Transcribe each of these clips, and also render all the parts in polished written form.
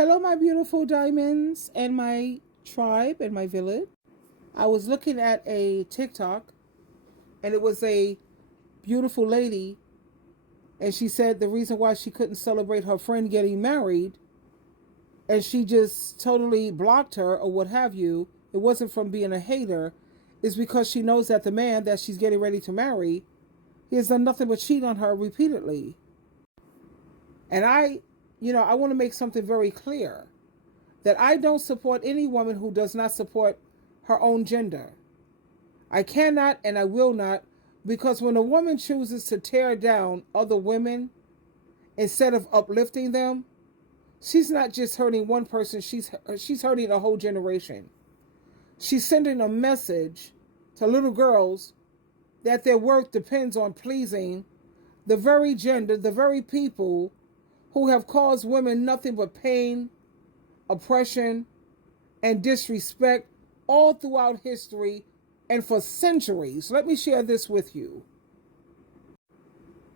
Hello, my beautiful diamonds and my tribe and my village. I was looking at a TikTok and it was a beautiful lady, and she said the reason why she couldn't celebrate her friend getting married and she just totally blocked her or what have you, it wasn't from being a hater, is because she knows that the man that she's getting ready to marry, he has done nothing but cheat on her repeatedly. And I want to make something very clear that I don't support any woman who does not support her own gender. I cannot and I will not, because when a woman chooses to tear down other women instead of uplifting them, she's not just hurting one person, she's hurting a whole generation. She's sending a message to little girls that their worth depends on pleasing the very gender, the very people who have caused women nothing but pain, oppression, and disrespect all throughout history and for centuries. Let me share this with you.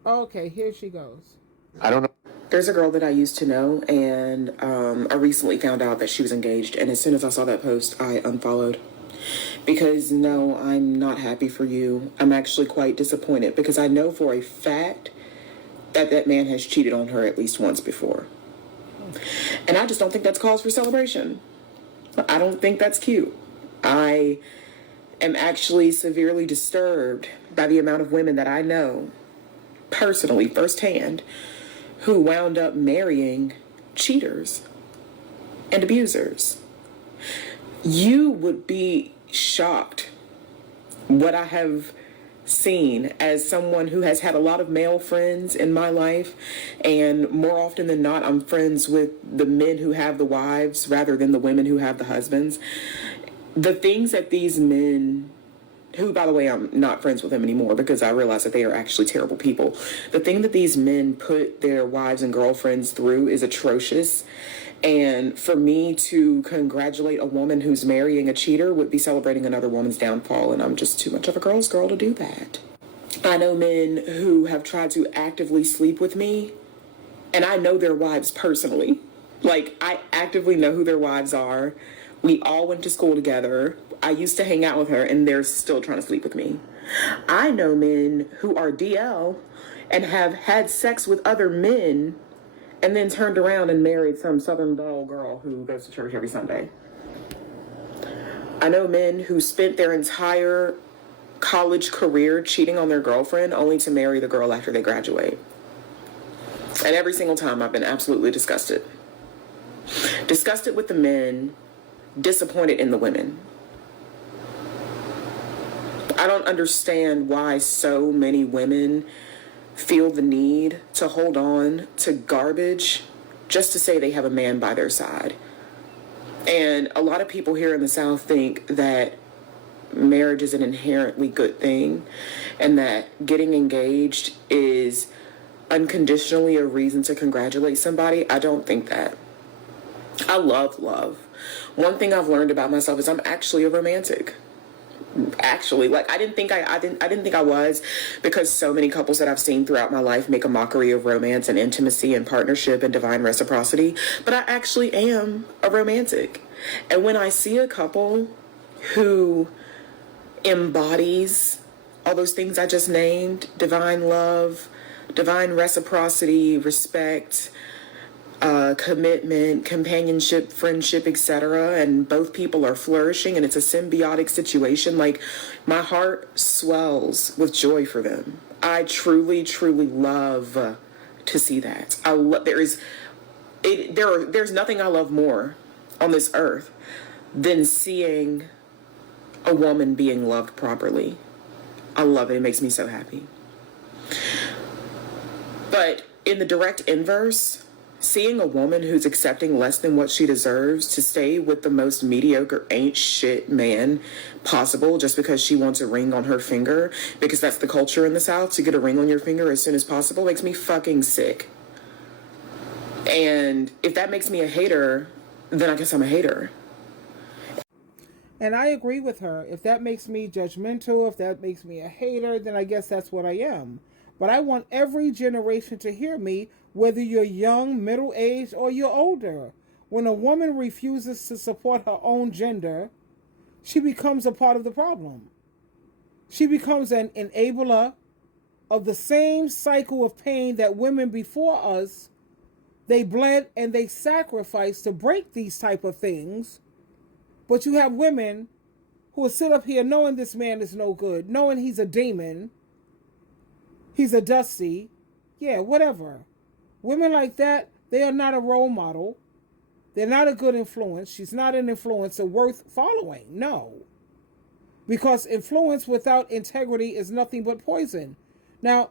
Okay, here she goes. I don't know. There's a girl that I used to know, and I recently found out that she was engaged. And as soon as I saw that post, I unfollowed. Because no, I'm not happy for you. I'm actually quite disappointed because I know for a fact that that man has cheated on her at least once before. And I just don't think that's cause for celebration. I don't think that's cute. I am actually severely disturbed by the amount of women that I know personally, firsthand, who wound up marrying cheaters and abusers. You would be shocked what I have seen as someone who has had a lot of male friends in my life, and more often than not, I'm friends with the men who have the wives rather than the women who have the husbands. The things that these men, who, by the way, I'm not friends with them anymore because I realize that they are actually terrible people. The thing that these men put their wives and girlfriends through is atrocious. And for me to congratulate a woman who's marrying a cheater would be celebrating another woman's downfall, and I'm just too much of a girl's girl to do that. I know men who have tried to actively sleep with me, and I know their wives personally. Like, I actively know who their wives are. We all went to school together. I used to hang out with her, and they're still trying to sleep with me. I know men who are DL and have had sex with other men and then turned around and married some Southern belle girl who goes to church every Sunday. I know men who spent their entire college career cheating on their girlfriend only to marry the girl after they graduate. And every single time I've been absolutely disgusted. Disgusted with the men, disappointed in the women. I don't understand why so many women feel the need to hold on to garbage just to say they have a man by their side. And a lot of people here in the South think that marriage is an inherently good thing and that getting engaged is unconditionally a reason to congratulate somebody. I don't think that. I love love. One thing I've learned about myself is I'm actually a romantic. Actually, like I didn't think I was, because so many couples that I've seen throughout my life make a mockery of romance and intimacy and partnership and divine reciprocity, but I actually am a romantic. And when I see a couple who embodies all those things I just named, divine love, divine reciprocity, respect, commitment, companionship, friendship, etc., and both people are flourishing and it's a symbiotic situation, like my heart swells with joy for them. I truly, truly love to see that. There's nothing I love more on this earth than seeing a woman being loved properly. I love it. It makes me so happy. But in the direct inverse, seeing a woman who's accepting less than what she deserves to stay with the most mediocre ain't shit man possible just because she wants a ring on her finger, because that's the culture in the South, to get a ring on your finger as soon as possible, makes me fucking sick. And if that makes me a hater, then I guess I'm a hater. And I agree with her. If that makes me judgmental, if that makes me a hater, then I guess that's what I am. But I want every generation to hear me, whether you're young, middle-aged, or you're older. when a woman refuses to support her own gender, she becomes a part of the problem. She becomes an enabler of the same cycle of pain that women before us, they bled and they sacrificed to break these type of things. But you have women who will sit up here knowing this man is no good, knowing he's a demon, he's a dusty, yeah, whatever. Women like that, they are not a role model. They're not a good influence. She's not an influencer worth following. No. Because influence without integrity is nothing but poison. Now,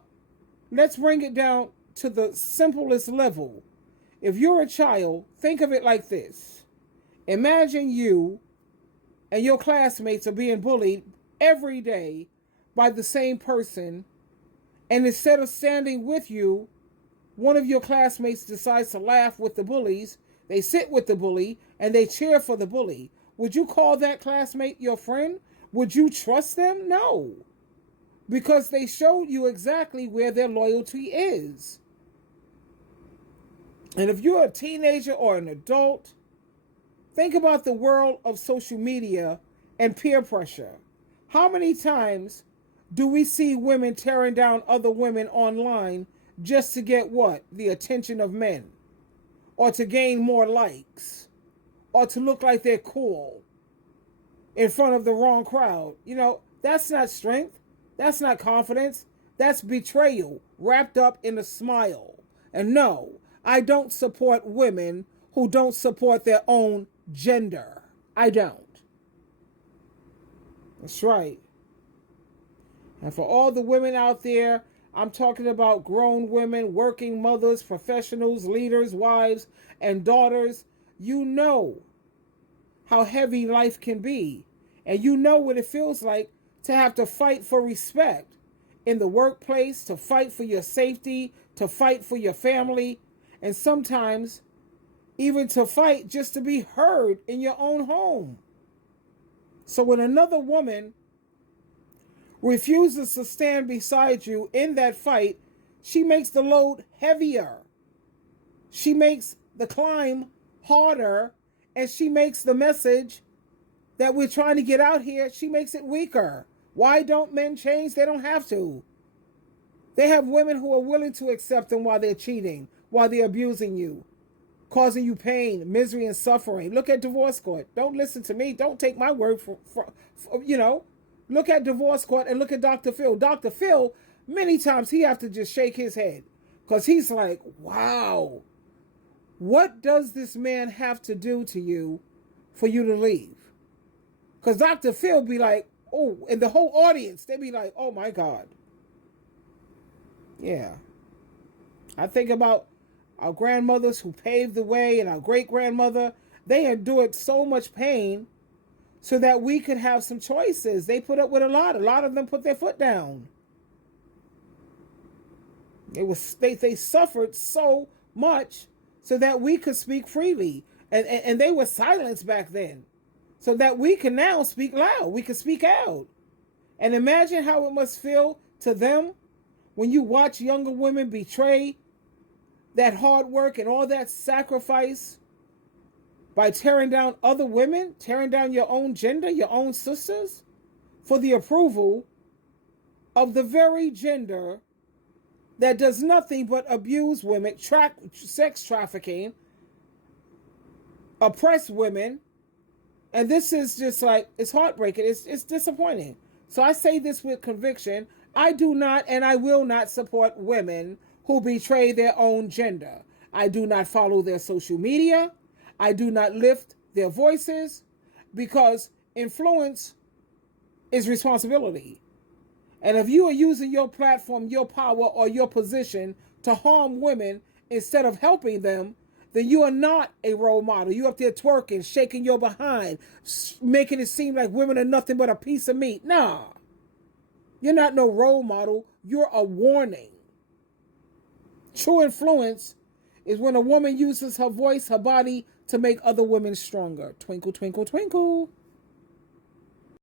let's bring it down to the simplest level. If you're a child, think of it like this. Imagine you and your classmates are being bullied every day by the same person, and instead of standing with you, one of your classmates decides to laugh with the bullies. They sit with the bully and they cheer for the bully. Would you call that classmate your friend? Would you trust them? No. Because they showed you exactly where their loyalty is. And if you're a teenager or an adult, think about the world of social media and peer pressure. How many times do we see women tearing down other women online just to get what? The attention of men, or to gain more likes, or to look like they're cool in front of the wrong crowd. You know, that's not strength. That's not confidence. That's betrayal wrapped up in a smile. And no, I don't support women who don't support their own gender. I don't. That's right. And for all the women out there, I'm talking about grown women, working mothers, professionals, leaders, wives, and daughters. You know how heavy life can be. And you know what it feels like to have to fight for respect in the workplace, to fight for your safety, to fight for your family, and sometimes even to fight just to be heard in your own home. So when another woman refuses to stand beside you in that fight, she makes the load heavier. She makes the climb harder, and she makes the message that we're trying to get out here, she makes it weaker. Why don't men change? They don't have to. They have women who are willing to accept them while they're cheating, while they're abusing you, causing you pain, misery, and suffering. Look at divorce court. Don't listen to me. Don't take my word for look at divorce court and look at Dr. Phil. Dr. Phil, many times he have to just shake his head because he's like, wow, what does this man have to do to you for you to leave? Because Dr. Phil be like, oh, and the whole audience, they be like, oh my God. Yeah. I think about our grandmothers who paved the way and our great-grandmother. They endured so much pain so that we could have some choices. They put up with a lot. A lot of them put their foot down. They suffered so much so that we could speak freely. And they were silenced back then. So that we can now speak loud. We can speak out. And imagine how it must feel to them when you watch younger women betray that hard work and all that sacrifice by tearing down other women, tearing down your own gender, your own sisters, for the approval of the very gender that does nothing but abuse women, sex trafficking, oppress women. And this is just like, it's heartbreaking. It's disappointing. So I say this with conviction. I do not and I will not support women who betray their own gender. I do not follow their social media. I do not lift their voices, because influence is responsibility. And if you are using your platform, your power, or your position to harm women instead of helping them, then you are not a role model. You up there twerking, shaking your behind, making it seem like women are nothing but a piece of meat. Nah. You're not no role model. You're a warning. True influence is when a woman uses her voice, her body, to make other women stronger. Twinkle, twinkle, twinkle.